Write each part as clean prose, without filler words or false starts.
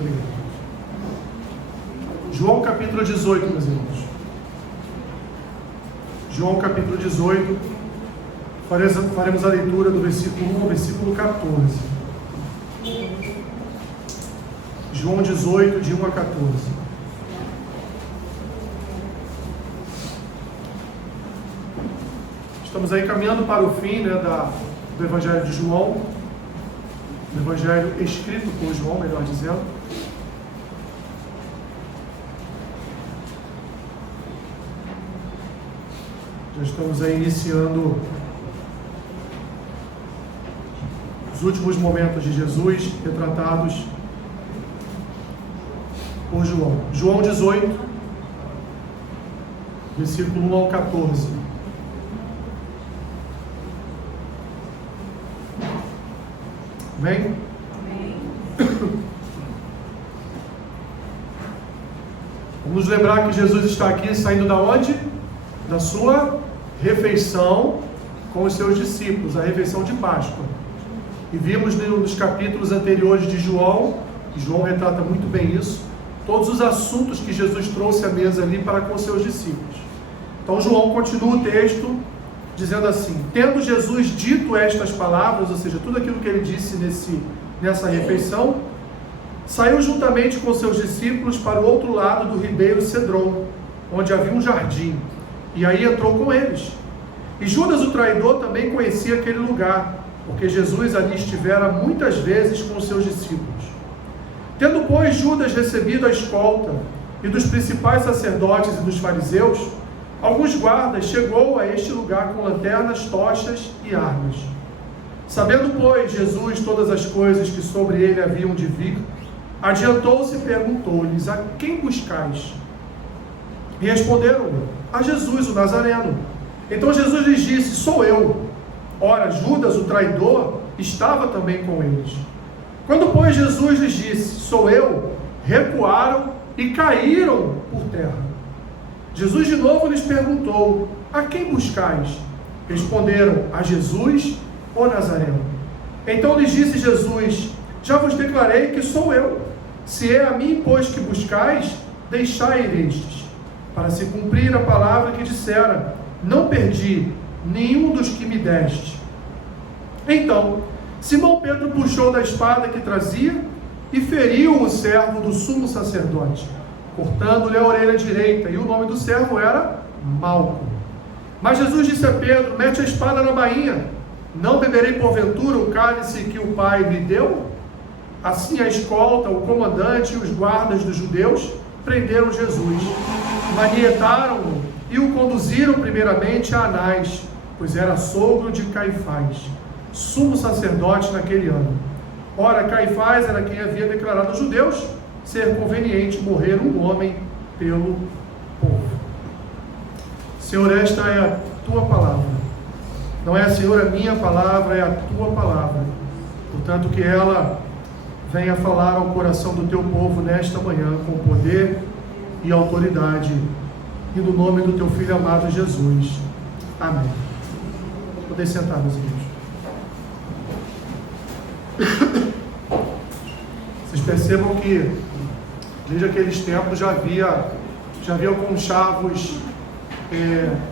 Obrigado. João capítulo 18, meus irmãos. João capítulo 18. Faremos a leitura do versículo 1 ao versículo 14. João 18, de 1 a 14. Estamos aí caminhando para o fim, do Evangelho de João, do Evangelho escrito por João, melhor dizendo. Já estamos aí iniciando os últimos momentos de Jesus retratados por João. João 18, versículo 1 ao 14. Amém? Vamos lembrar que Jesus está aqui saindo da onde? Da sua refeição com os seus discípulos, a refeição de Páscoa. E vimos nos capítulos anteriores de João, que João retrata muito bem isso, todos os assuntos que Jesus trouxe à mesa ali para com seus discípulos. Então João continua o texto dizendo assim: tendo Jesus dito estas palavras, ou seja, tudo aquilo que ele disse nessa refeição, saiu juntamente com seus discípulos para o outro lado do ribeiro Cedron, onde havia um jardim, e aí entrou com eles. E Judas, o traidor, também conhecia aquele lugar, porque Jesus ali estivera muitas vezes com seus discípulos. Tendo, pois, Judas recebido a escolta e dos principais sacerdotes e dos fariseus, alguns guardas, chegou a este lugar com lanternas, tochas e armas. Sabendo, pois, Jesus todas as coisas que sobre ele haviam de vir, adiantou-se e perguntou-lhes: a quem buscais? E responderam-lhe: a Jesus, o Nazareno. Então Jesus lhes disse: sou eu. Ora, Judas, o traidor, estava também com eles. Quando, pois, Jesus lhes disse: sou eu, recuaram e caíram por terra. Jesus de novo lhes perguntou: a quem buscais? Responderam: a Jesus, o Nazareno. Então lhes disse Jesus: já vos declarei que sou eu. Se é a mim, pois, que buscais, deixai ir estes, para se cumprir a palavra que dissera: não perdi nenhum dos que me deste. Então Simão Pedro puxou da espada que trazia e feriu o servo do sumo sacerdote, cortando-lhe a orelha direita, e o nome do servo era Malco. Mas Jesus disse a Pedro: mete a espada na bainha, não beberei porventura o cálice que o Pai lhe deu? Assim a escolta, o comandante e os guardas dos judeus prenderam Jesus, manietaram-no e o conduziram primeiramente a Anás, pois era sogro de Caifás, sumo sacerdote naquele ano. Ora, Caifás era quem havia declarado aos judeus ser conveniente morrer um homem pelo povo. Senhor, esta é a tua palavra. Não é, Senhor, a minha palavra, é a tua palavra. Portanto, que ela venha falar ao coração do teu povo nesta manhã com poder e autoridade, e no nome do teu Filho amado Jesus. Amém. Podem sentar, meus irmãos. Vocês percebam que desde aqueles tempos já havia conchavos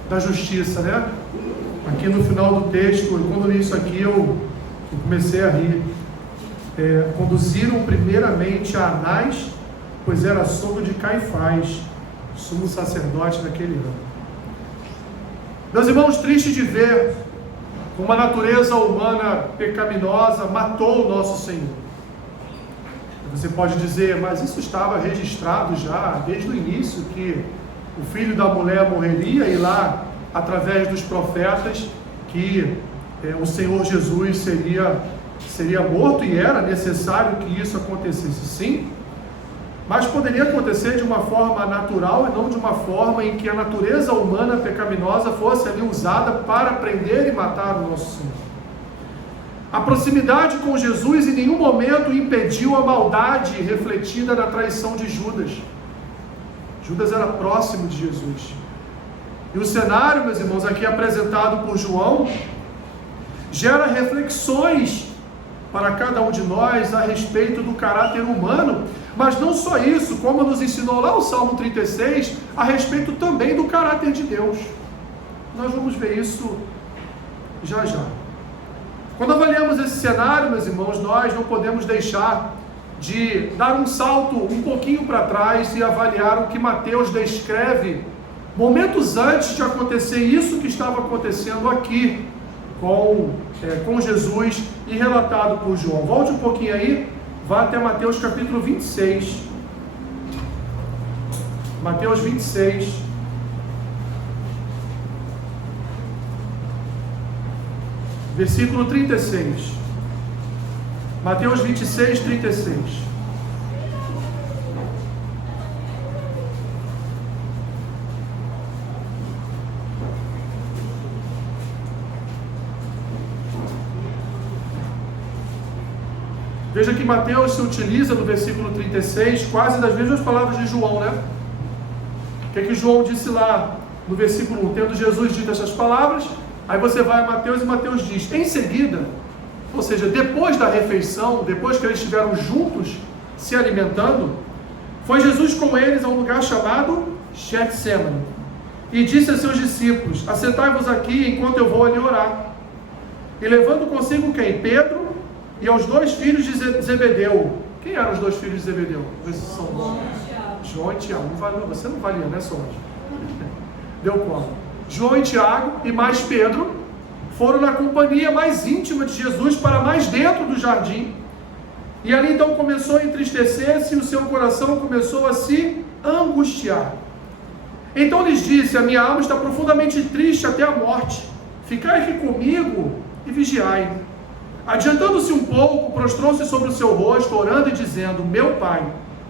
da justiça, né? Aqui no final do texto, quando eu li isso aqui, eu comecei a rir. Conduziram primeiramente a Anás, pois era sogro de Caifás, sumo sacerdote naquele ano. Meus irmãos, triste de ver como a natureza humana pecaminosa matou o nosso Senhor. Você pode dizer: mas isso estava registrado já desde o início, que o filho da mulher morreria, e lá, através dos profetas, que o Senhor Jesus seria morto, e era necessário que isso acontecesse, sim, mas poderia acontecer de uma forma natural e não de uma forma em que a natureza humana pecaminosa fosse ali usada para prender e matar o nosso Senhor. A proximidade com Jesus em nenhum momento impediu a maldade refletida na traição de Judas. Judas era próximo de Jesus. E o cenário, meus irmãos, aqui apresentado por João, gera reflexões para cada um de nós a respeito do caráter humano, mas não só isso, como nos ensinou lá o Salmo 36, a respeito também do caráter de Deus. Nós vamos ver isso já já. Quando avaliamos esse cenário, meus irmãos, nós não podemos deixar de dar um salto um pouquinho para trás e avaliar o que Mateus descreve momentos antes de acontecer isso que estava acontecendo aqui com Jesus e relatado por João. Volte um pouquinho aí, vá até Mateus capítulo 26. Mateus 26. Versículo 36. Mateus 26, 36. Veja que Mateus se utiliza no versículo 36 quase das mesmas palavras de João, né? O que João disse lá no versículo 1? Tendo Jesus dito essas palavras, aí você vai a Mateus e Mateus diz, em seguida, ou seja, depois da refeição, depois que eles estiveram juntos se alimentando, foi Jesus com eles a um lugar chamado Getsêmani e disse a seus discípulos, assentai-vos aqui enquanto eu vou ali orar. E levando consigo quem? Pedro e aos 2 filhos de Zebedeu. Quem eram os 2 filhos de Zebedeu? João e Tiago. Você não valia, né, Solange? Deu como? João e Tiago e mais Pedro foram na companhia mais íntima de Jesus para mais dentro do jardim. E ali então começou a entristecer-se e o seu coração começou a se angustiar. Então lhes disse, a minha alma está profundamente triste até a morte. Ficai aqui comigo e vigiai. Adiantando-se um pouco, prostrou-se sobre o seu rosto, orando e dizendo, meu Pai,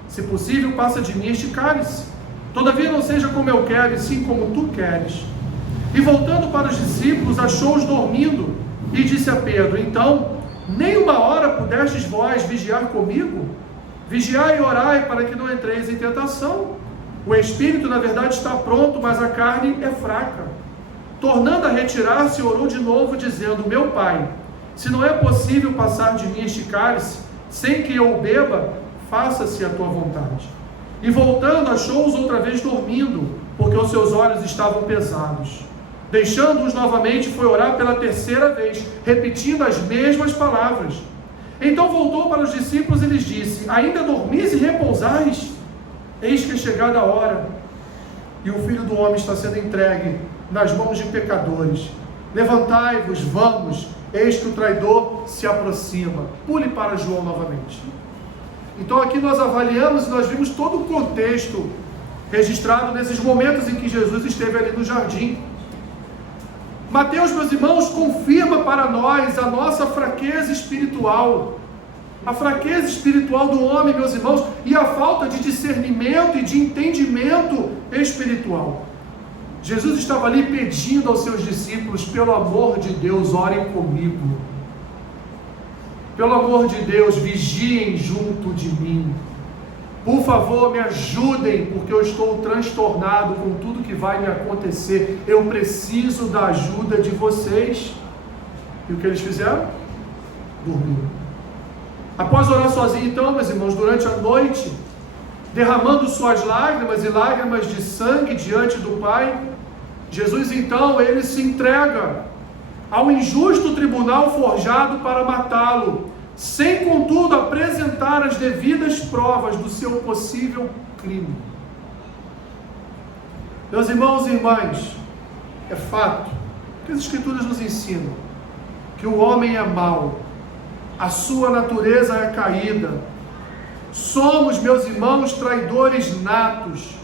se possível, passa de mim este cálice. Todavia não seja como eu quero, e sim como tu queres. E voltando para os discípulos, achou-os dormindo, e disse a Pedro, então, nem uma hora pudestes vós vigiar comigo? Vigiai e orai para que não entreis em tentação. O espírito, na verdade, está pronto, mas a carne é fraca. Tornando a retirar-se, orou de novo, dizendo, meu Pai, se não é possível passar de mim este cálice, sem que eu o beba, faça-se a tua vontade. E voltando, achou-os outra vez dormindo, porque os seus olhos estavam pesados. Deixando-os novamente, foi orar pela 3ª vez, repetindo as mesmas palavras. Então voltou para os discípulos e lhes disse, ainda dormis e repousais? Eis que é chegada a hora, e o Filho do Homem está sendo entregue nas mãos de pecadores. Levantai-vos, vamos, eis que o traidor se aproxima. Pule para João novamente. Então aqui nós avaliamos e nós vimos todo o contexto registrado nesses momentos em que Jesus esteve ali no jardim. Mateus, meus irmãos, confirma para nós a nossa fraqueza espiritual. A fraqueza espiritual do homem, meus irmãos, e a falta de discernimento e de entendimento espiritual. Jesus estava ali pedindo aos seus discípulos, pelo amor de Deus, orem comigo. Pelo amor de Deus, vigiem junto de mim. Por favor, me ajudem, porque eu estou transtornado com tudo que vai me acontecer. Eu preciso da ajuda de vocês. E o que eles fizeram? Dormiram. Após orar sozinho, então, meus irmãos, durante a noite, derramando suas lágrimas e lágrimas de sangue diante do Pai, Jesus, então, ele se entrega ao injusto tribunal forjado para matá-lo, sem, contudo, apresentar as devidas provas do seu possível crime. Meus irmãos e irmãs, é fato que as Escrituras nos ensinam que o homem é mau, a sua natureza é caída. Somos, meus irmãos, traidores natos,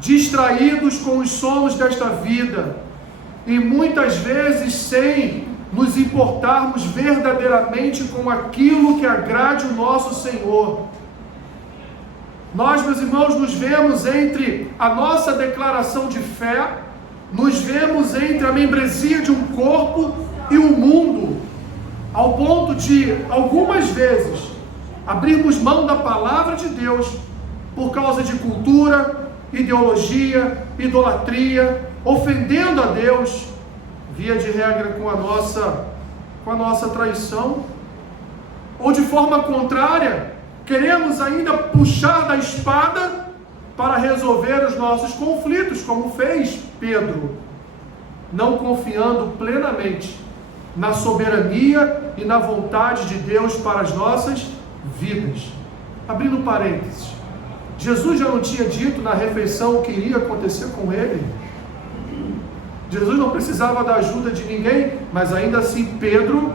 distraídos com os sonhos desta vida, e muitas vezes sem nos importarmos verdadeiramente com aquilo que agrade o nosso Senhor. Nós, meus irmãos, nos vemos entre a nossa declaração de fé, nos vemos entre a membresia de um corpo e o mundo, ao ponto de, algumas vezes, abrirmos mão da palavra de Deus por causa de cultura, ideologia, idolatria, ofendendo a Deus, via de regra com a nossa traição. Ou de forma contrária, queremos ainda puxar da espada para resolver os nossos conflitos, como fez Pedro, não confiando plenamente na soberania e na vontade de Deus para as nossas vidas. Abrindo parênteses, Jesus já não tinha dito na refeição o que iria acontecer com ele? Jesus não precisava da ajuda de ninguém, mas ainda assim Pedro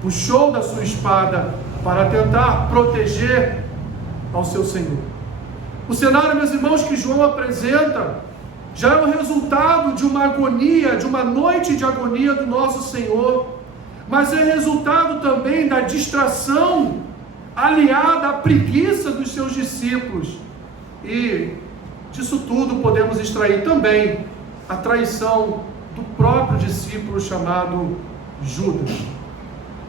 puxou da sua espada para tentar proteger ao seu Senhor. O cenário, meus irmãos, que João apresenta já é o resultado de uma agonia, de uma noite de agonia do nosso Senhor, mas é resultado também da distração aliada à preguiça dos seus discípulos. E disso tudo podemos extrair também a traição do próprio discípulo chamado Judas.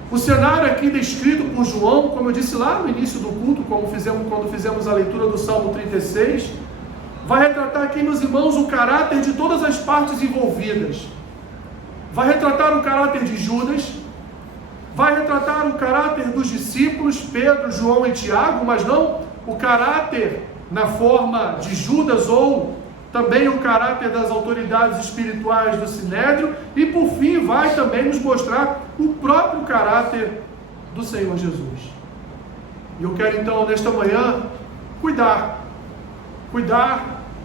O cenário aqui descrito por João, como eu disse lá no início do culto, quando fizemos a leitura do Salmo 36, vai retratar aqui, meus irmãos, o caráter de todas as partes envolvidas. Vai retratar o caráter de Judas, vai retratar o caráter dos discípulos, Pedro, João e Tiago, mas não o caráter na forma de Judas ou também o caráter das autoridades espirituais do Sinédrio, e por fim vai também nos mostrar o próprio caráter do Senhor Jesus. E eu quero então nesta manhã cuidar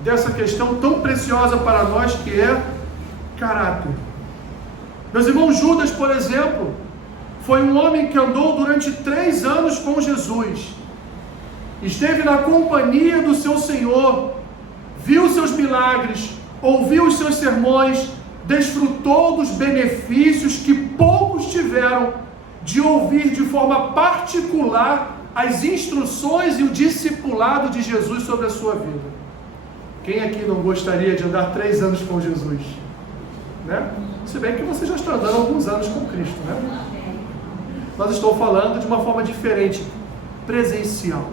dessa questão tão preciosa para nós que é caráter. Meus irmãos, Judas, por exemplo, foi um homem que andou durante 3 anos com Jesus, esteve na companhia do seu Senhor, viu seus milagres, ouviu os seus sermões, desfrutou dos benefícios que poucos tiveram de ouvir de forma particular as instruções e o discipulado de Jesus sobre a sua vida. Quem aqui não gostaria de andar 3 anos com Jesus? Né? Se bem que você já está andando alguns anos com Cristo, né? Mas estou falando de uma forma diferente, presencial,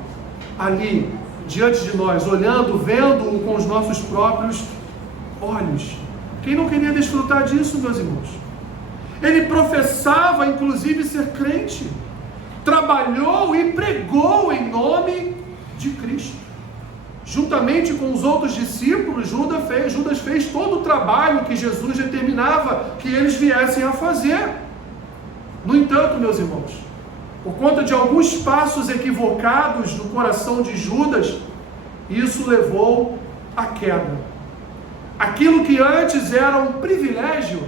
ali, diante de nós, olhando, vendo-o com os nossos próprios olhos. Quem não queria desfrutar disso, meus irmãos? Ele professava, inclusive, ser crente, trabalhou e pregou em nome de Cristo. Juntamente com os outros discípulos, Judas fez todo o trabalho que Jesus determinava que eles viessem a fazer. No entanto, meus irmãos, por conta de alguns passos equivocados no coração de Judas, isso levou à queda. Aquilo que antes era um privilégio,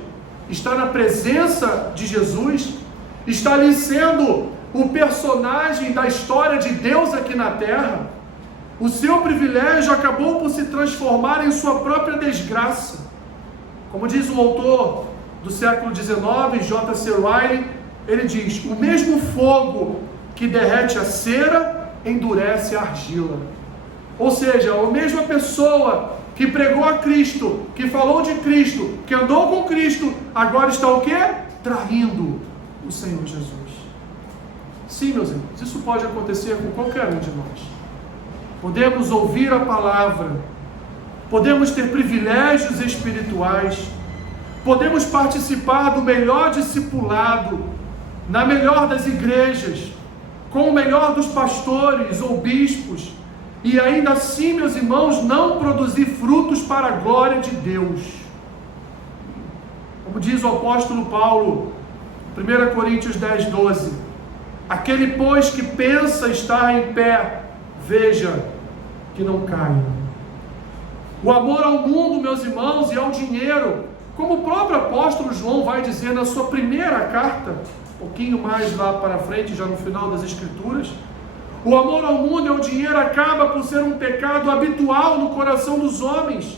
estar na presença de Jesus, está ali sendo o personagem da história de Deus aqui na terra, o seu privilégio acabou por se transformar em sua própria desgraça. Como diz o autor do século XIX, J.C. Ryle, ele diz: o mesmo fogo que derrete a cera endurece a argila. Ou seja, a mesma pessoa que pregou a Cristo, que falou de Cristo, que andou com Cristo, agora está o quê? Traindo o Senhor Jesus. Sim, meus irmãos, isso pode acontecer com qualquer um de nós. Podemos ouvir a palavra, podemos ter privilégios espirituais, podemos participar do melhor discipulado, na melhor das igrejas, com o melhor dos pastores ou bispos, e ainda assim, meus irmãos, não produzir frutos para a glória de Deus. Como diz o apóstolo Paulo, 1 Coríntios 10, 12, aquele, pois, que pensa estar em pé, veja que não caia. O amor ao mundo, meus irmãos, e ao dinheiro, como o próprio apóstolo João vai dizer na sua primeira carta, um pouquinho mais lá para frente, já no final das Escrituras, o amor ao mundo e ao dinheiro acaba por ser um pecado habitual no coração dos homens,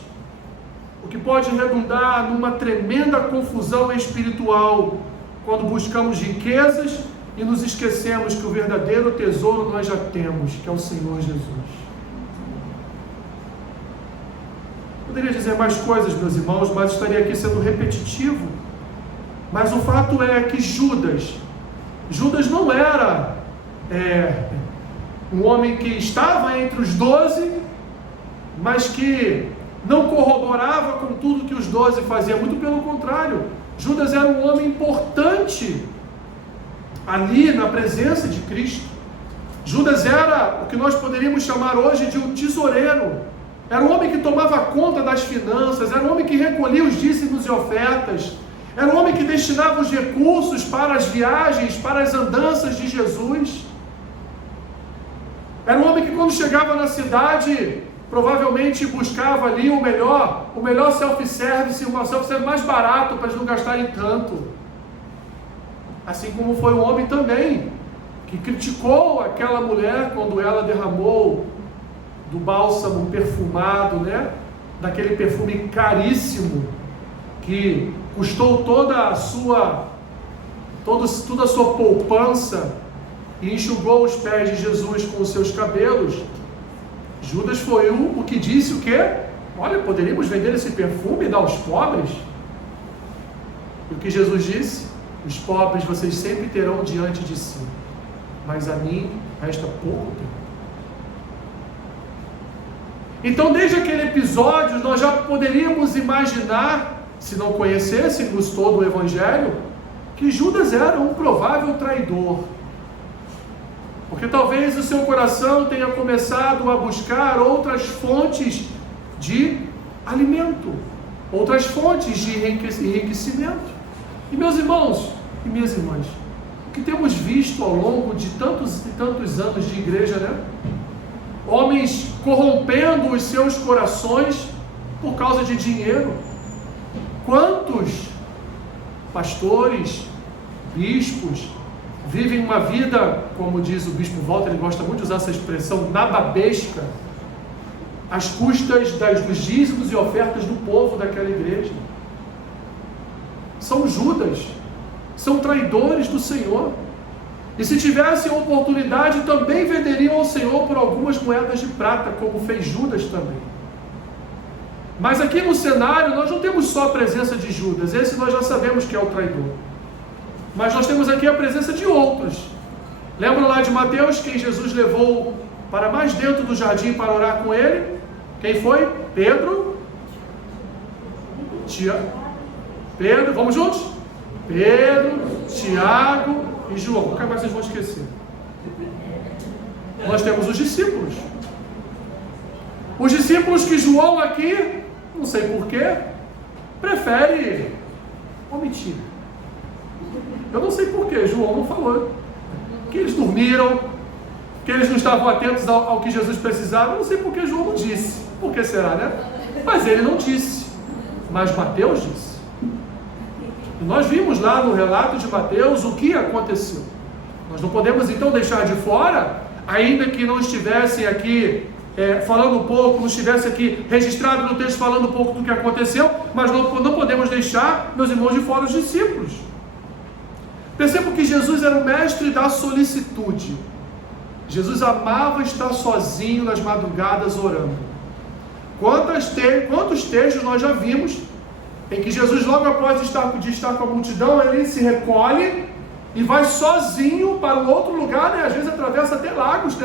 o que pode redundar numa tremenda confusão espiritual, quando buscamos riquezas e nos esquecemos que o verdadeiro tesouro nós já temos, que é o Senhor Jesus. Poderia dizer mais coisas, meus irmãos, mas estaria aqui sendo repetitivo. Mas o fato é que Judas não era um homem que estava entre os 12, mas que não corroborava com tudo que os 12 faziam. Muito pelo contrário, Judas era um homem importante ali na presença de Cristo. Judas era o que nós poderíamos chamar hoje de um tesoureiro. Era um homem que tomava conta das finanças, era um homem que recolhia os dízimos e ofertas, era um homem que destinava os recursos para as viagens, para as andanças de Jesus. Era um homem que, quando chegava na cidade, provavelmente buscava ali o melhor self-service, uma self-service mais barato para eles não gastarem tanto. Assim como foi um homem também que criticou aquela mulher quando ela derramou do bálsamo perfumado, daquele perfume caríssimo que custou toda a sua poupança e enxugou os pés de Jesus com os seus cabelos. Judas foi o que disse o quê? Olha, poderíamos vender esse perfume e dar aos pobres? E o que Jesus disse? Os pobres vocês sempre terão diante de si, mas a mim resta pouco tempo. Então, desde aquele episódio, nós já poderíamos imaginar, se não conhecêssemos todo o Evangelho, que Judas era um provável traidor. Porque talvez o seu coração tenha começado a buscar outras fontes de alimento, outras fontes de enriquecimento. E meus irmãos e minhas irmãs, o que temos visto ao longo de tantos e tantos anos de igreja, homens corrompendo os seus corações por causa de dinheiro. Quantos pastores, bispos, vivem uma vida, como diz o bispo Walter, ele gosta muito de usar essa expressão, nababesca, às custas dos dízimos e ofertas do povo daquela igreja. São Judas, são traidores do Senhor. E se tivessem a oportunidade, também venderiam ao Senhor por algumas moedas de prata, como fez Judas também. Mas aqui no cenário, nós não temos só a presença de Judas, esse nós já sabemos que é o traidor. Mas nós temos aqui a presença de outros. Lembram lá de Mateus, quem Jesus levou para mais dentro do jardim para orar com ele? Quem foi? Pedro, Pedro, vamos juntos? Pedro, Tiago e João. Nunca mais vocês vão esquecer. Nós temos os discípulos. Os discípulos que João aqui, não sei porquê, prefere omitir. Eu não sei porquê, João não falou. Que eles dormiram, que eles não estavam atentos ao que Jesus precisava. Eu não sei porquê João não disse. Por que será, Mas ele não disse. Mas Mateus disse. E nós vimos lá no relato de Mateus o que aconteceu. Nós não podemos então deixar de fora, ainda que não estivessem aqui falando um pouco, não estivesse aqui registrado no texto falando um pouco do que aconteceu, mas não podemos deixar, meus irmãos, de fora os discípulos. Percebo que Jesus era o mestre da solicitude. Jesus amava estar sozinho nas madrugadas orando. Quantos textos nós já vimos em que Jesus, logo após de estar com a multidão, ele se recolhe e vai sozinho para um outro lugar, às vezes atravessa até lagos,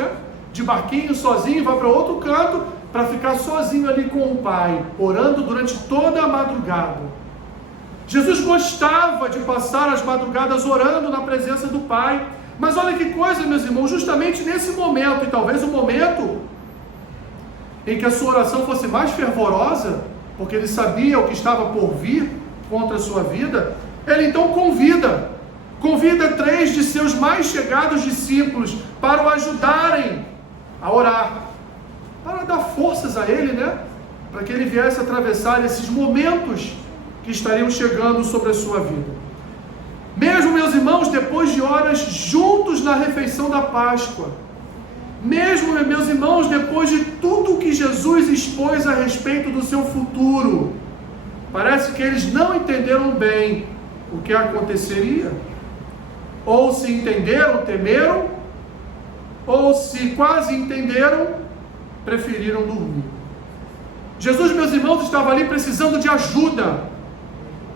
de barquinho sozinho, vai para outro canto para ficar sozinho ali com o Pai, orando durante toda a madrugada. Jesus gostava de passar as madrugadas orando na presença do Pai. Mas olha que coisa, meus irmãos, justamente nesse momento, e talvez o momento em que a sua oração fosse mais fervorosa, porque ele sabia o que estava por vir contra a sua vida, ele então convida 3 de seus mais chegados discípulos para o ajudarem a orar, para dar forças a ele, para que ele viesse atravessar esses momentos que estariam chegando sobre a sua vida. Mesmo, meus irmãos, depois de horas juntos na refeição da Páscoa, mesmo, meus irmãos, depois de tudo que Jesus expôs a respeito do seu futuro, parece que eles não entenderam bem o que aconteceria. Ou se entenderam, temeram, ou se quase entenderam, preferiram dormir. Jesus, meus irmãos, estava ali precisando de ajuda,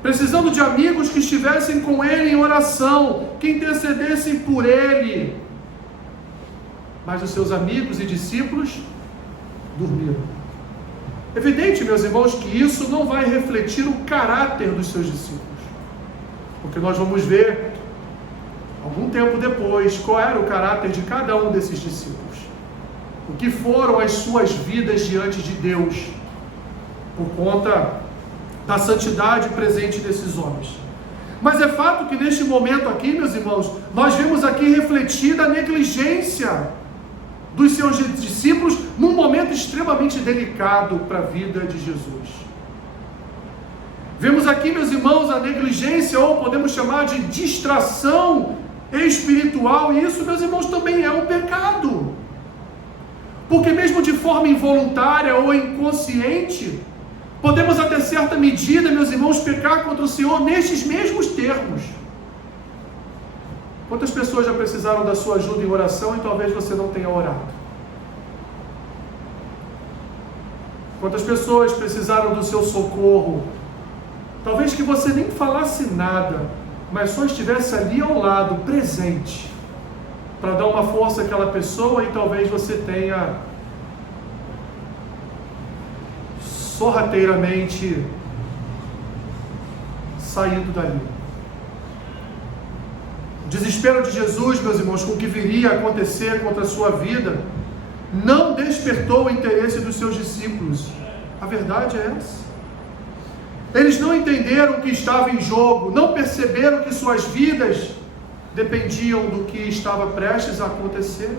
precisando de amigos que estivessem com ele em oração, que intercedessem por ele. Mas os seus amigos e discípulos dormiram. Evidente, meus irmãos, que isso não vai refletir o caráter dos seus discípulos, porque nós vamos ver ao algum tempo depois, qual era o caráter de cada um desses discípulos. O que foram as suas vidas diante de Deus, por conta da santidade presente nesses homens. Mas é fato que neste momento aqui, meus irmãos, nós vemos aqui refletida a negligência dos seus discípulos num momento extremamente delicado para a vida de Jesus. Vemos aqui, meus irmãos, a negligência, ou podemos chamar de distração espiritual, e isso, meus irmãos, também é um pecado. Porque mesmo de forma involuntária ou inconsciente, podemos até certa medida, meus irmãos, pecar contra o Senhor nestes mesmos termos. Quantas pessoas já precisaram da sua ajuda em oração e talvez você não tenha orado? Quantas pessoas precisaram do seu socorro? Talvez que você nem falasse nada, mas só estivesse ali ao lado, presente, para dar uma força àquela pessoa, e talvez você tenha sorrateiramente saído dali. O desespero de Jesus, meus irmãos, com o que viria a acontecer contra a sua vida, não despertou o interesse dos seus discípulos. A verdade é essa. Eles não entenderam o que estava em jogo, não perceberam que suas vidas dependiam do que estava prestes a acontecer.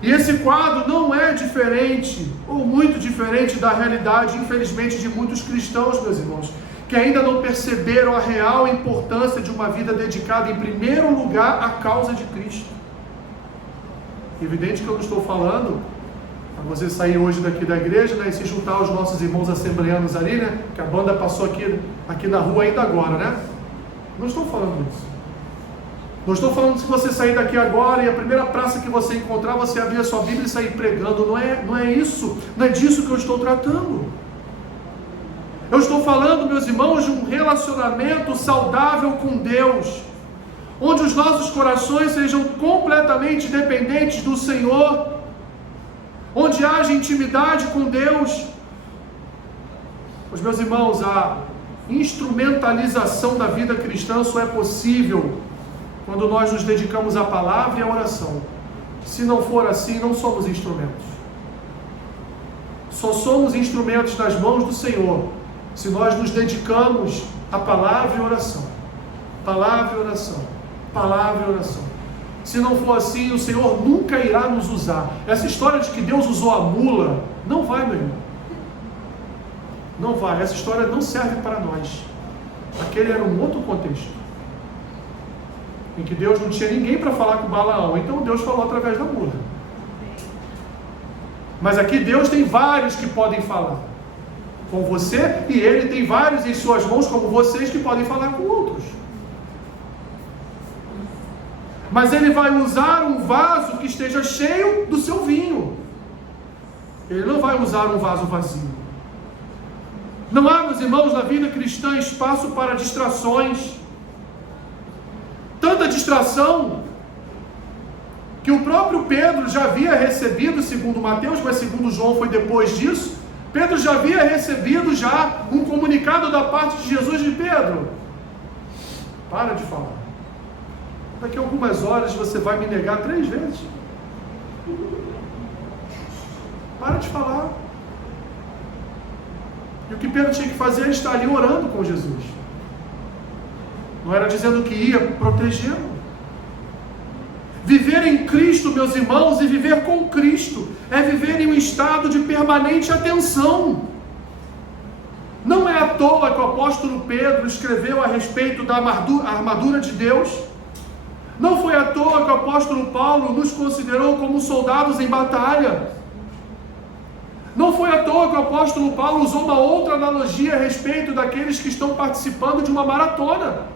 E esse quadro não é diferente, ou muito diferente da realidade, infelizmente, de muitos cristãos, meus irmãos, que ainda não perceberam a real importância de uma vida dedicada, em primeiro lugar, à causa de Cristo. Evidente que eu não estou falando para você sair hoje daqui da igreja, né, e se juntar aos nossos irmãos assembleanos ali, né, que a banda passou aqui na rua ainda agora, né? Não estou falando isso. Não estou falando se você sair daqui agora e a primeira praça que você encontrar, você abrir a sua Bíblia e sair pregando. Não é isso. Não é disso que eu estou tratando. Eu estou falando, meus irmãos, de um relacionamento saudável com Deus, onde os nossos corações sejam completamente dependentes do Senhor, onde haja intimidade com Deus. Os meus irmãos, a instrumentalização da vida cristã só é possível quando nós nos dedicamos à palavra e à oração. Se não for assim, não somos instrumentos. Só somos instrumentos nas mãos do Senhor se nós nos dedicamos à palavra e oração. Palavra e oração. Palavra e oração. Se não for assim, o Senhor nunca irá nos usar. Essa história de que Deus usou a mula, não vai, meu irmão. Não vai. Essa história não serve para nós. Aquele era um outro contexto, em que Deus não tinha ninguém para falar com Balaão, então Deus falou através da mula. Mas aqui Deus tem vários que podem falar com você, e Ele tem vários em suas mãos, como vocês, que podem falar com outros. Mas Ele vai usar um vaso que esteja cheio do seu vinho. Ele não vai usar um vaso vazio. Não há, meus irmãos, na vida cristã espaço para distrações. Tanta distração que o próprio Pedro já havia recebido, segundo Mateus, mas segundo João foi depois disso. Pedro já havia recebido um comunicado da parte de Jesus de Pedro: para de falar. Daqui a algumas horas você vai me negar 3 vezes. Para de falar. E o que Pedro tinha que fazer era estar ali orando com Jesus. Não era dizendo que ia protegê-lo. Viver em Cristo, meus irmãos, e viver com Cristo, é viver em um estado de permanente atenção. Não é à toa que o apóstolo Pedro escreveu a respeito da armadura de Deus. Não foi à toa que o apóstolo Paulo nos considerou como soldados em batalha. Não foi à toa que o apóstolo Paulo usou uma outra analogia a respeito daqueles que estão participando de uma maratona.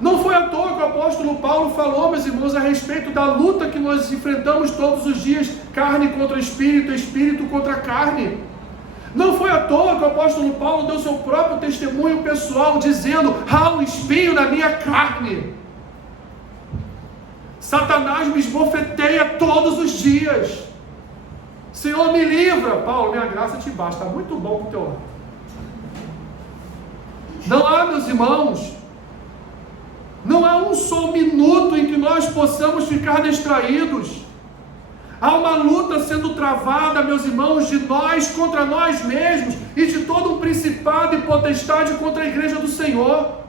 Não foi à toa que o apóstolo Paulo falou, meus irmãos, a respeito da luta que nós enfrentamos todos os dias, carne contra espírito, espírito contra carne. Não foi à toa que o apóstolo Paulo deu seu próprio testemunho pessoal, dizendo: há um espinho na minha carne. Satanás me esbofeteia todos os dias. Senhor, me livra. Paulo, minha graça te basta. Está muito bom para o teu lado. Não há, meus irmãos, Não há um só minuto em que nós possamos ficar distraídos. Há uma luta sendo travada, meus irmãos, de nós contra nós mesmos e de todo um principado e potestade contra a igreja do Senhor.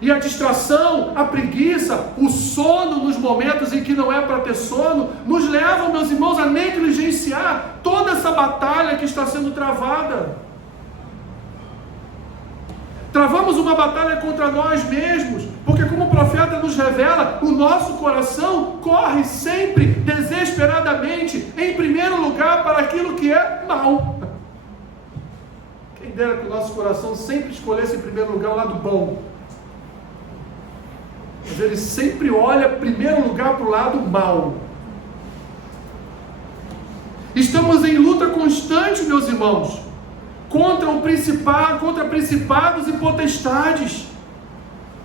E a distração, a preguiça, o sono nos momentos em que não é para ter sono, nos levam, meus irmãos, a negligenciar toda essa batalha que está sendo travada. Travamos uma batalha contra nós mesmos, porque como o profeta nos revela, o nosso coração corre sempre, desesperadamente, em primeiro lugar para aquilo que é mal. Quem dera que o nosso coração sempre escolhesse em primeiro lugar o lado bom. Mas ele sempre olha em primeiro lugar para o lado mal. Estamos em luta constante, meus irmãos, contra principados e potestades,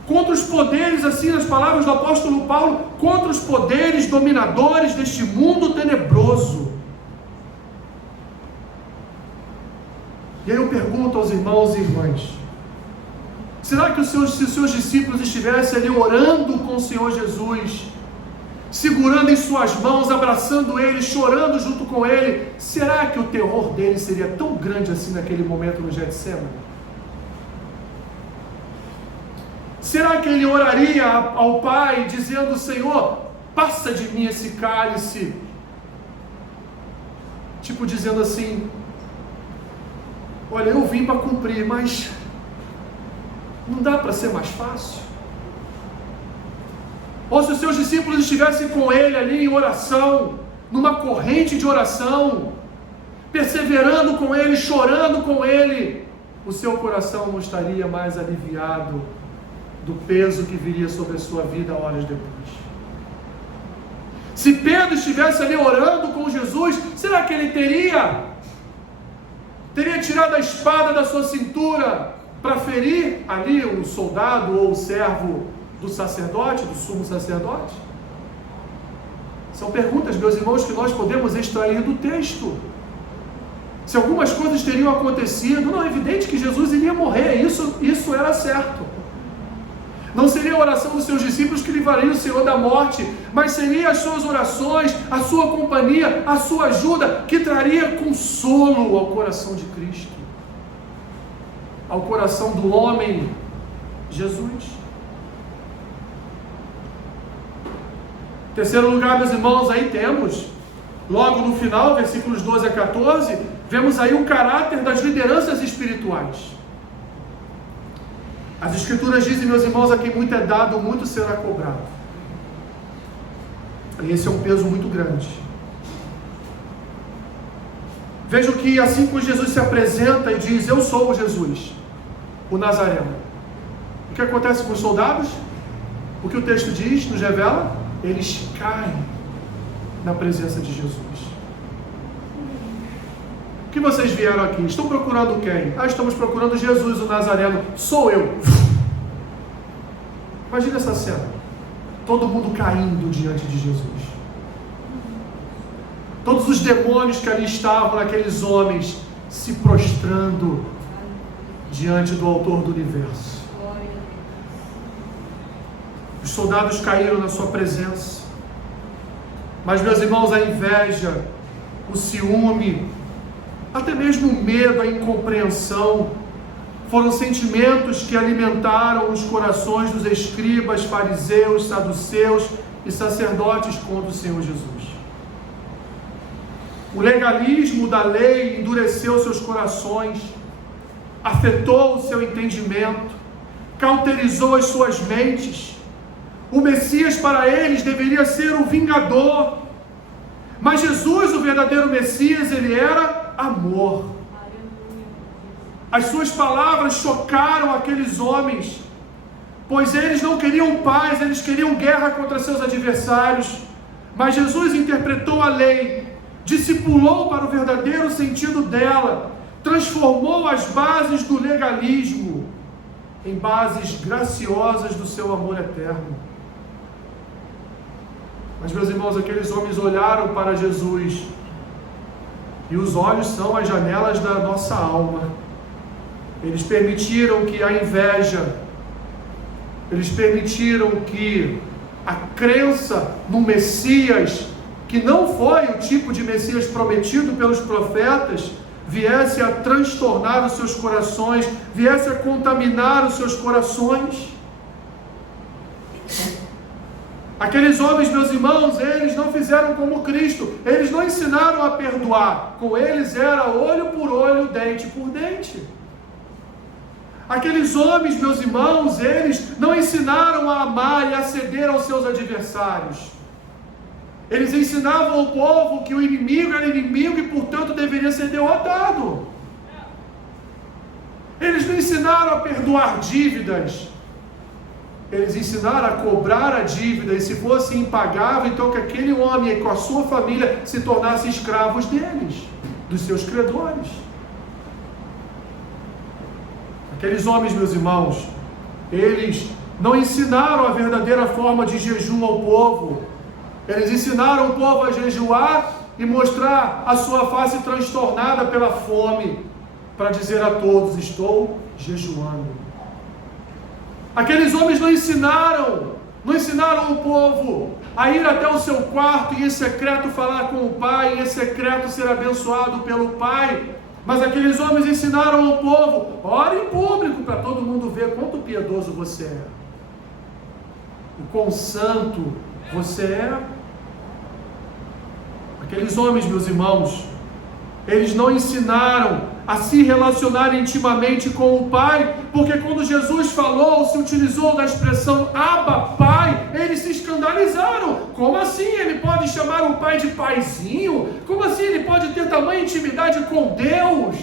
contra os poderes, assim nas palavras do apóstolo Paulo, contra os poderes dominadores deste mundo tenebroso. E aí eu pergunto aos irmãos e irmãs, será que se os seus discípulos estivessem ali orando com o Senhor Jesus, segurando em suas mãos, abraçando Ele, chorando junto com Ele, será que o terror dele seria tão grande assim naquele momento no Getsemane? Será que ele oraria ao Pai dizendo: Senhor, passa de mim esse cálice? Tipo dizendo assim: olha, eu vim para cumprir, mas não dá para ser mais fácil? Ou se os seus discípulos estivessem com ele ali em oração, numa corrente de oração, perseverando com ele, chorando com ele, o seu coração não estaria mais aliviado do peso que viria sobre a sua vida horas depois? Se Pedro estivesse ali orando com Jesus, será que ele teria tirado a espada da sua cintura para ferir ali o soldado ou o servo do sacerdote, do sumo sacerdote? São perguntas, meus irmãos, que nós podemos extrair do texto. Se algumas coisas teriam acontecido, não, é evidente que Jesus iria morrer, isso era certo. Não seria a oração dos seus discípulos que livraria o Senhor da morte, mas seria as suas orações, a sua companhia, a sua ajuda, que traria consolo ao coração de Cristo, ao coração do homem Jesus. Em terceiro lugar, meus irmãos, aí temos, logo no final, versículos 12 a 14, vemos aí o caráter das lideranças espirituais. As Escrituras dizem, meus irmãos, a quem muito é dado, muito será cobrado. E esse é um peso muito grande. Vejam que assim como Jesus se apresenta e diz: eu sou o Jesus, o Nazareno, o que acontece com os soldados? O que o texto diz, nos revela? Eles caem na presença de Jesus. O que vocês vieram aqui? Estão procurando quem? Estamos procurando Jesus, o Nazareno. Sou eu. Imagina essa cena. Todo mundo caindo diante de Jesus. Todos os demônios que ali estavam, naqueles homens, se prostrando diante do Autor do Universo. Os soldados caíram na sua presença. Mas, meus irmãos, a inveja, o ciúme, até mesmo o medo, a incompreensão, foram sentimentos que alimentaram os corações dos escribas, fariseus, saduceus e sacerdotes contra o Senhor Jesus. O legalismo da lei endureceu seus corações, afetou o seu entendimento, cauterizou as suas mentes. O Messias para eles deveria ser o vingador, mas Jesus, o verdadeiro Messias, ele era amor. As suas palavras chocaram aqueles homens, pois eles não queriam paz, eles queriam guerra contra seus adversários. Mas Jesus interpretou a lei, discipulou para o verdadeiro sentido dela, transformou as bases do legalismo em bases graciosas do seu amor eterno. Mas, meus irmãos, aqueles homens olharam para Jesus, e os olhos são as janelas da nossa alma. Eles permitiram que a inveja, Eles permitiram que a crença no Messias, que não foi o tipo de Messias prometido pelos profetas, viesse a transtornar os seus corações, viesse a contaminar os seus corações. Aqueles homens, meus irmãos, eles não fizeram como Cristo, eles não ensinaram a perdoar, com eles era olho por olho, dente por dente. Aqueles homens, meus irmãos, eles não ensinaram a amar e a ceder aos seus adversários. Eles ensinavam ao povo que o inimigo era inimigo e, portanto, deveria ser derrotado. Eles não ensinaram a perdoar dívidas. Eles ensinaram a cobrar a dívida, e se fosse impagável, então que aquele homem e com a sua família se tornassem escravos deles, dos seus credores. Aqueles homens, meus irmãos, eles não ensinaram a verdadeira forma de jejum ao povo. Eles ensinaram o povo a jejuar e mostrar a sua face transtornada pela fome, para dizer a todos: estou jejuando. Aqueles homens não ensinaram o povo a ir até o seu quarto e em secreto falar com o Pai, e em secreto ser abençoado pelo Pai. Mas aqueles homens ensinaram ao povo: ore em público para todo mundo ver quanto piedoso você é, o quão santo você é. Aqueles homens, meus irmãos, eles não ensinaram a se relacionar intimamente com o Pai, porque quando Jesus falou, se utilizou da expressão Abba, Pai, eles se escandalizaram. Como assim ele pode chamar o Pai de paizinho? Como assim ele pode ter tamanha intimidade com Deus?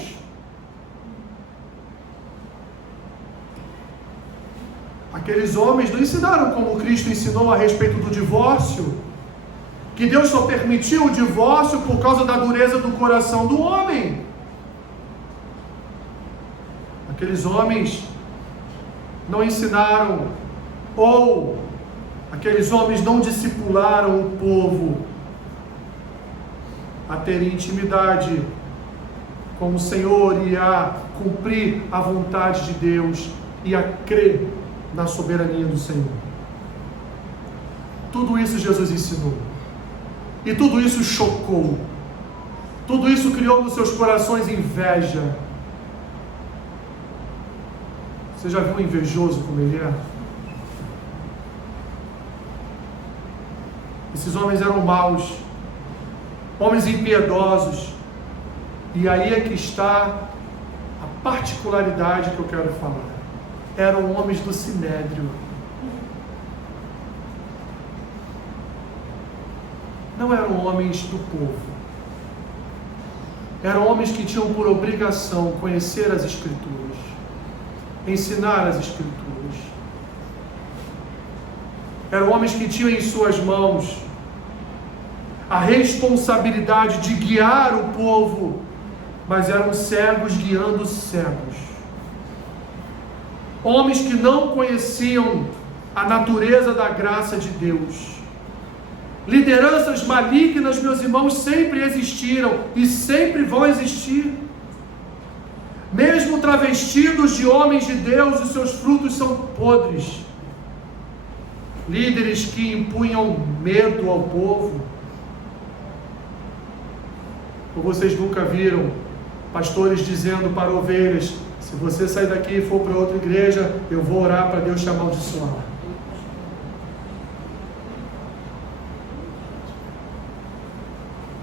Aqueles homens não ensinaram como Cristo ensinou a respeito do divórcio, que Deus só permitiu o divórcio por causa da dureza do coração do homem. Aqueles homens não ensinaram, ou aqueles homens não discipularam o povo a ter intimidade com o Senhor e a cumprir a vontade de Deus e a crer na soberania do Senhor. Tudo isso Jesus ensinou. E tudo isso chocou. Tudo isso criou nos seus corações inveja. Você já viu um invejoso como ele é? Esses homens eram maus, homens impiedosos. E aí é que está a particularidade que eu quero falar. Eram homens do Sinédrio. Não eram homens do povo. Eram homens que tinham por obrigação conhecer as Escrituras, ensinar as Escrituras. Eram homens que tinham em suas mãos a responsabilidade de guiar o povo, mas eram cegos guiando cegos. Homens que não conheciam a natureza da graça de Deus. Lideranças malignas, meus irmãos, sempre existiram e sempre vão existir. Mesmo travestidos de homens de Deus, os seus frutos são podres. Líderes que impunham medo ao povo. Ou vocês nunca viram pastores dizendo para ovelhas: se você sair daqui e for para outra igreja, eu vou orar para Deus te amaldiçoar.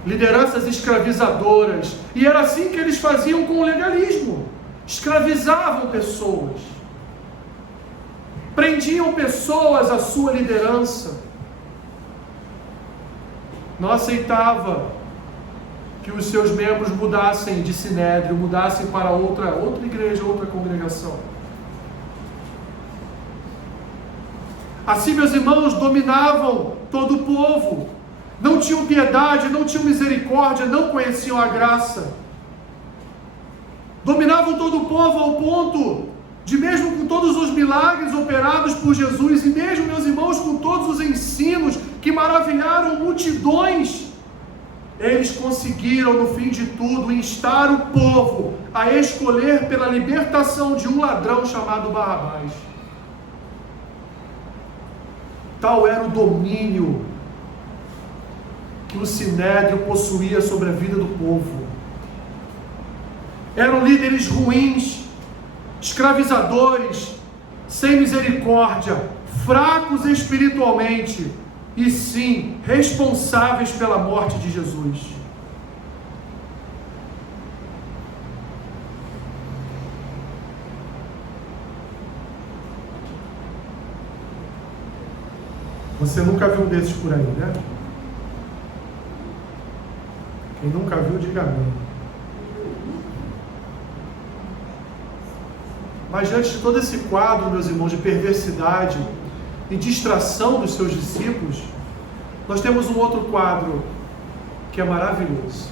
Lideranças escravizadoras, e era assim que eles faziam com o legalismo, escravizavam pessoas, prendiam pessoas à sua liderança, não aceitava que os seus membros mudassem de sinédrio, mudassem para outra igreja, outra congregação. Assim, meus irmãos, dominavam todo o povo, não tinham piedade, não tinham misericórdia, não conheciam a graça. Dominavam todo o povo ao ponto de, mesmo com todos os milagres operados por Jesus, e mesmo, meus irmãos, com todos os ensinos que maravilharam multidões, eles conseguiram, no fim de tudo, instar o povo a escolher pela libertação de um ladrão chamado Barrabás. Tal era o domínio que o Sinédrio possuía sobre a vida do povo. Eram líderes ruins, escravizadores, sem misericórdia, fracos espiritualmente e sim, responsáveis pela morte de Jesus. Você nunca viu um desses por aí, né? Quem nunca viu, diga amém. Mas diante de todo esse quadro, meus irmãos, de perversidade e distração dos seus discípulos, nós temos um outro quadro que é maravilhoso,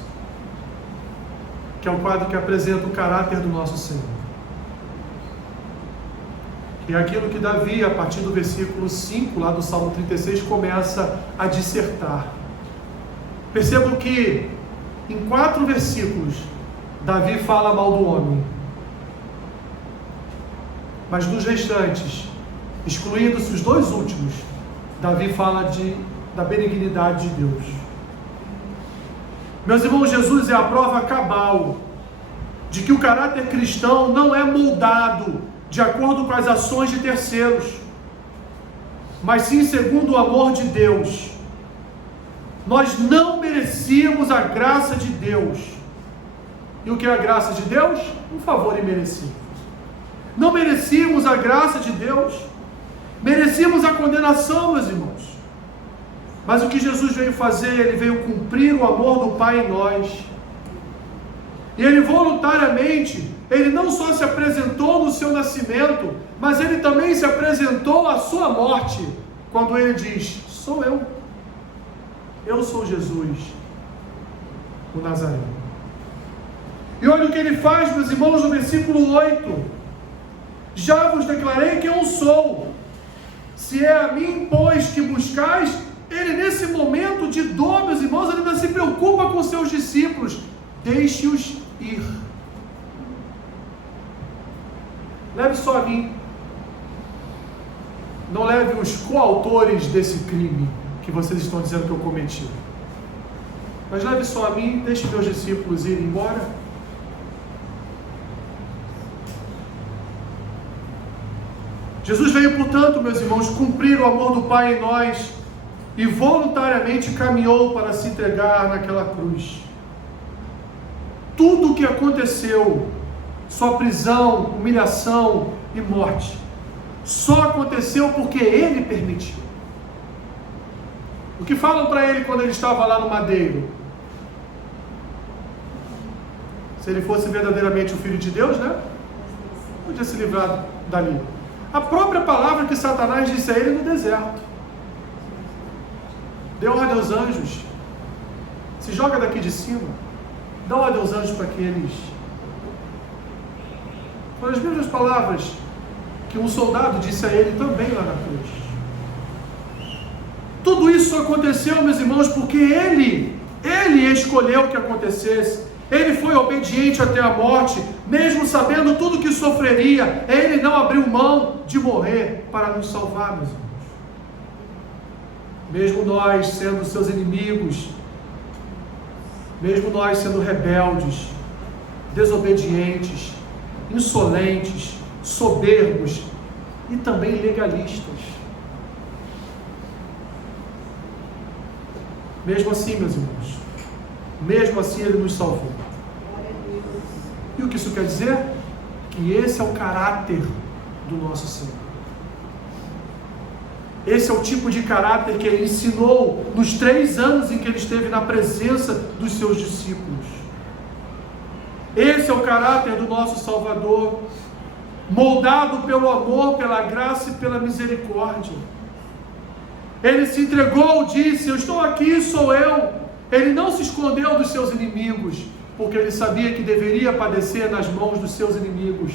que é um quadro que apresenta o caráter do nosso Senhor. E é aquilo que Davi, a partir do versículo 5, lá do Salmo 36, começa a dissertar. Percebam que em 4 versículos, Davi fala mal do homem. Mas nos restantes, excluindo-se os 2 últimos, Davi fala da benignidade de Deus. Meus irmãos, Jesus é a prova cabal de que o caráter cristão não é moldado de acordo com as ações de terceiros, mas sim segundo o amor de Deus. Nós não merecíamos a graça de Deus. E o que é a graça de Deus? Um favor imerecido. Não merecíamos a graça de Deus, merecíamos a condenação, meus irmãos. Mas o que Jesus veio fazer? Ele veio cumprir o amor do Pai em nós. E Ele voluntariamente, Ele não só se apresentou no seu nascimento, mas Ele também se apresentou à sua morte, quando Ele diz: sou eu sou Jesus, o Nazareno. E olha o que Ele faz, meus irmãos, no versículo 8: já vos declarei que eu sou, se é a mim, pois, que buscais. Ele, nesse momento de dor, meus irmãos, ele ainda se preocupa com seus discípulos: deixe-os ir. Leve só a mim. Não leve os coautores desse crime que vocês estão dizendo que eu cometi. Mas leve só a mim, deixe meus discípulos irem embora. Jesus veio, portanto, meus irmãos, cumprir o amor do Pai em nós e voluntariamente caminhou para se entregar naquela cruz. Tudo o que aconteceu, sua prisão, humilhação e morte, só aconteceu porque Ele permitiu. O que falam para Ele quando Ele estava lá no madeiro? Se Ele fosse verdadeiramente o Filho de Deus, né? Podia se livrar dali. A própria palavra que Satanás disse a Ele no deserto: dê ordem aos anjos, se joga daqui de cima, dá ordem aos anjos para que eles... Foram as mesmas palavras que um soldado disse a ele também lá na cruz. Tudo isso aconteceu, meus irmãos, porque Ele escolheu que acontecesse. Ele foi obediente até a morte, mesmo sabendo tudo que sofreria. Ele não abriu mão de morrer para nos salvar, meus irmãos. Mesmo nós sendo seus inimigos, mesmo nós sendo rebeldes, desobedientes, insolentes, soberbos e também legalistas. Mesmo assim, meus irmãos, mesmo assim Ele nos salvou. E o que isso quer dizer? Que esse é o caráter do nosso Senhor. Esse é o tipo de caráter que Ele ensinou nos 3 anos em que Ele esteve na presença dos seus discípulos. Esse é o caráter do nosso Salvador, moldado pelo amor, pela graça e pela misericórdia. Ele se entregou, disse: eu estou aqui, sou eu. Ele não se escondeu dos seus inimigos, porque Ele sabia que deveria padecer nas mãos dos seus inimigos,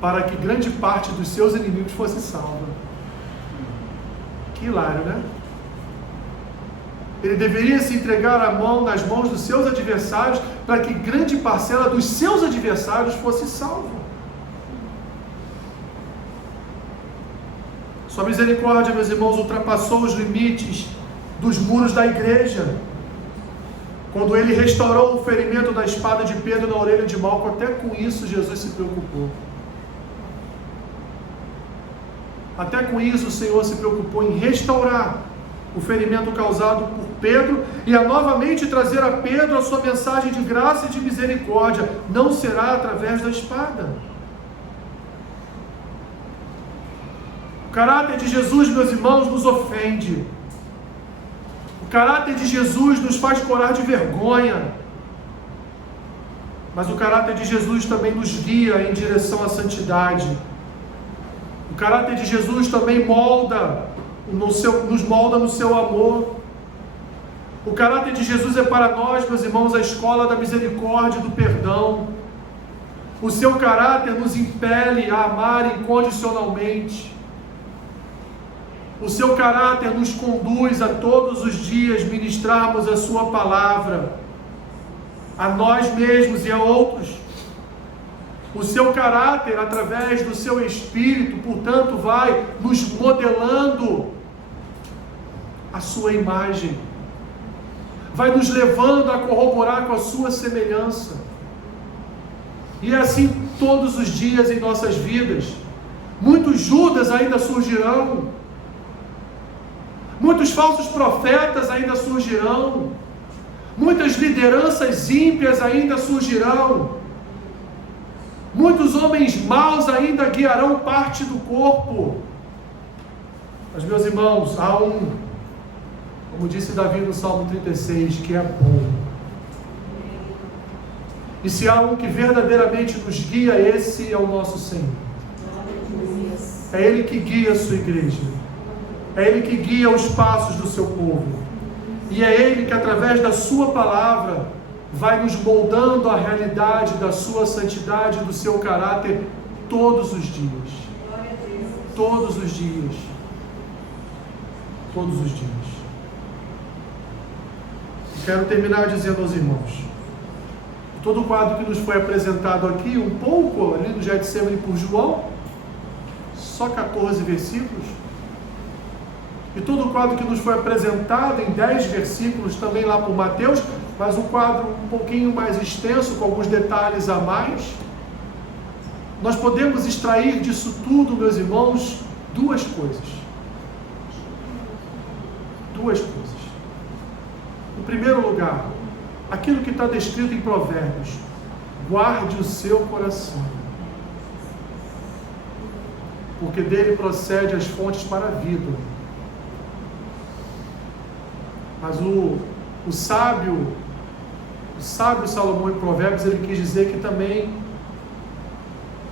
para que grande parte dos seus inimigos fosse salva. Que hilário, né? Ele deveria se entregar nas mãos dos seus adversários, para que grande parcela dos seus adversários fosse salva. Sua misericórdia, meus irmãos, ultrapassou os limites dos muros da igreja. Quando ele restaurou o ferimento da espada de Pedro na orelha de Malco, até com isso Jesus se preocupou. Até com isso o Senhor se preocupou em restaurar o ferimento causado por Pedro e a novamente trazer a Pedro a sua mensagem de graça e de misericórdia. Não será através da espada. O caráter de Jesus, meus irmãos, nos ofende. O caráter de Jesus nos faz corar de vergonha. Mas o caráter de Jesus também nos guia em direção à santidade. O caráter de Jesus também nos molda no seu amor. O caráter de Jesus é para nós, meus irmãos, a escola da misericórdia e do perdão. O seu caráter nos impele a amar incondicionalmente. O seu caráter nos conduz a todos os dias ministrarmos a sua palavra, a nós mesmos e a outros. O seu caráter, através do seu Espírito, portanto, vai nos modelando a sua imagem, vai nos levando a corroborar com a sua semelhança. E assim todos os dias em nossas vidas. Muitos Judas ainda surgirão, muitos falsos profetas ainda surgirão, muitas lideranças ímpias ainda surgirão, muitos homens maus ainda guiarão parte do corpo. Mas, meus irmãos, há um, como disse Davi no Salmo 36, que é bom. E se há um que verdadeiramente nos guia, esse é o nosso Senhor. É Ele que guia a sua igreja. É Ele que guia os passos do seu povo. E é Ele que, através da sua palavra, vai nos moldando a realidade da sua santidade e do seu caráter todos os dias. Todos os dias. Todos os dias. Quero terminar dizendo aos irmãos, todo o quadro que nos foi apresentado aqui, um pouco ali no Getsemane por João, só 14 versículos, e todo o quadro que nos foi apresentado em 10 versículos também lá por Mateus, mas um quadro um pouquinho mais extenso, com alguns detalhes a mais. Nós podemos extrair disso tudo, meus irmãos, duas coisas. Duas coisas. Em primeiro lugar, aquilo que está descrito em Provérbios: guarde o seu coração, porque dele procede as fontes para a vida. Mas o sábio Salomão em Provérbios, ele quis dizer que também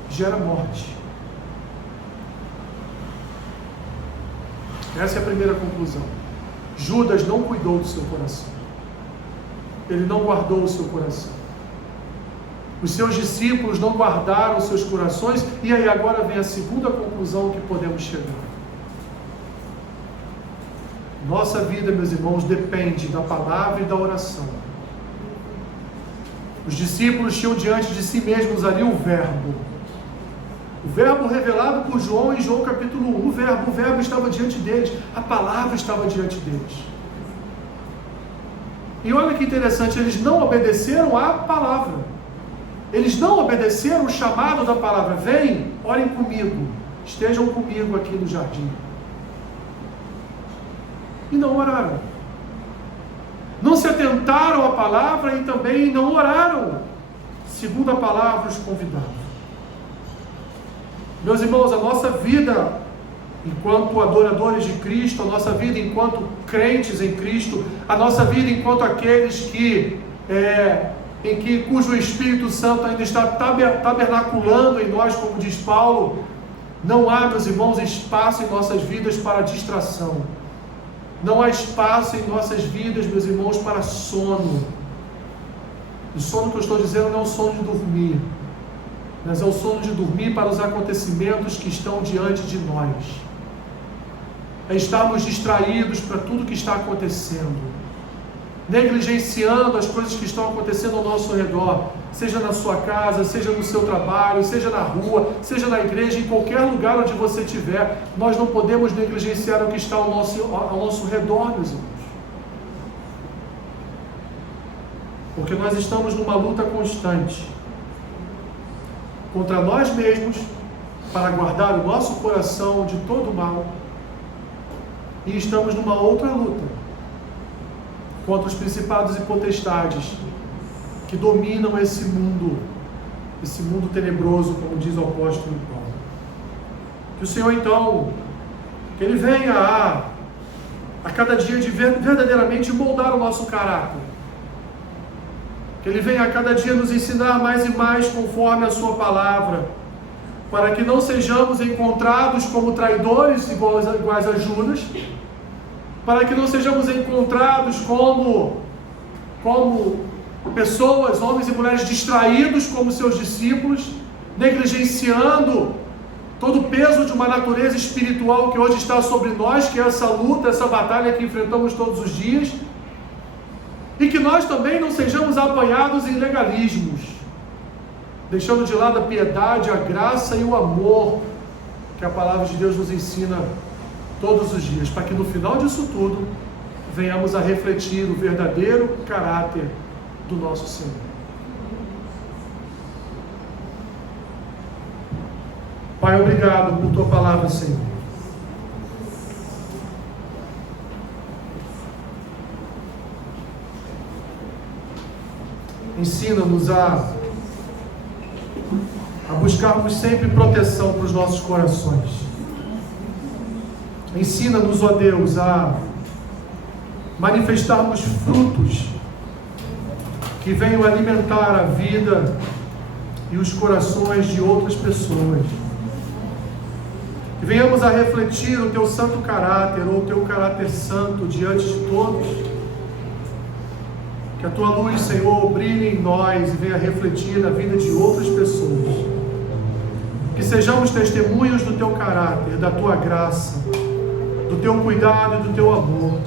gera morte. Essa é a primeira conclusão. Judas não cuidou do seu coração. Ele não guardou o seu coração. Os seus discípulos não guardaram os seus corações. E aí agora vem a segunda conclusão que podemos chegar. Nossa vida, meus irmãos, depende da palavra e da oração. Os discípulos tinham diante de si mesmos ali o Verbo. O Verbo revelado por João em João capítulo 1. O Verbo estava diante deles. A palavra estava diante deles. E olha que interessante, eles não obedeceram à palavra. Eles não obedeceram o chamado da palavra. Vem, orem comigo. Estejam comigo aqui no jardim. E não oraram. Não se atentaram à palavra e também não oraram segundo a palavra os convidava. Meus irmãos, a nossa vida enquanto adoradores de Cristo, a nossa vida enquanto crentes em Cristo, a nossa vida enquanto aqueles cujo Espírito Santo ainda está tabernaculando em nós, como diz Paulo, não há, meus irmãos, espaço em nossas vidas para distração. Não há espaço em nossas vidas, meus irmãos, para sono. O sono que eu estou dizendo não é o sono de dormir, mas é o sono de dormir para os acontecimentos que estão diante de nós. É estarmos distraídos para tudo que está acontecendo. negligenciando as coisas que estão acontecendo ao nosso redor, seja na sua casa, seja no seu trabalho, seja na rua, seja na igreja, em qualquer lugar onde você estiver, nós não podemos negligenciar o que está ao nosso redor, meus irmãos. Porque nós estamos numa luta constante contra nós mesmos, para guardar o nosso coração de todo mal, e estamos numa outra luta contra os principados e potestades que dominam esse mundo tenebroso, como diz o apóstolo Paulo. Que o Senhor, então, que Ele venha a cada dia de verdadeiramente moldar o nosso caráter, que Ele venha a cada dia nos ensinar mais e mais conforme a sua palavra, para que não sejamos encontrados como traidores iguais a Judas, para que não sejamos encontrados como pessoas, homens e mulheres distraídos como seus discípulos, negligenciando todo o peso de uma natureza espiritual que hoje está sobre nós, que é essa luta, essa batalha que enfrentamos todos os dias, e que nós também não sejamos apanhados em legalismos, deixando de lado a piedade, a graça e o amor que a palavra de Deus nos ensina todos os dias, para que no final disso tudo venhamos a refletir o verdadeiro caráter do nosso Senhor. Pai, obrigado por tua palavra, Senhor. Ensina-nos a buscarmos sempre proteção para os nossos corações. Ensina-nos, ó Deus, a manifestarmos frutos que venham alimentar a vida e os corações de outras pessoas. Que venhamos a refletir o teu santo caráter, ou o teu caráter santo diante de todos. Que a tua luz, Senhor, brilhe em nós e venha refletir na vida de outras pessoas. Que sejamos testemunhos do teu caráter, da tua graça, do teu cuidado e do teu amor.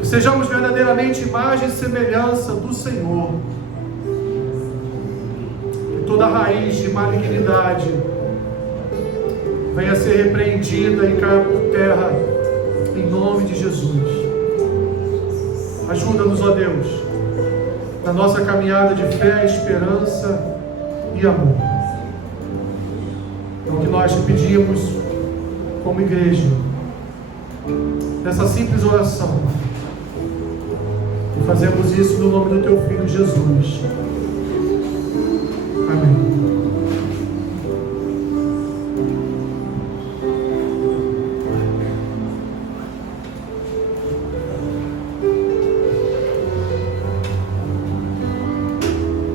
Que sejamos verdadeiramente imagem e semelhança do Senhor. Que toda raiz de malignidade venha a ser repreendida e caia por terra, em nome de Jesus. Ajuda-nos, ó Deus, na nossa caminhada de fé, esperança e amor. É o que nós te pedimos como igreja, nessa simples oração. E fazemos isso no nome do teu Filho Jesus. Amém.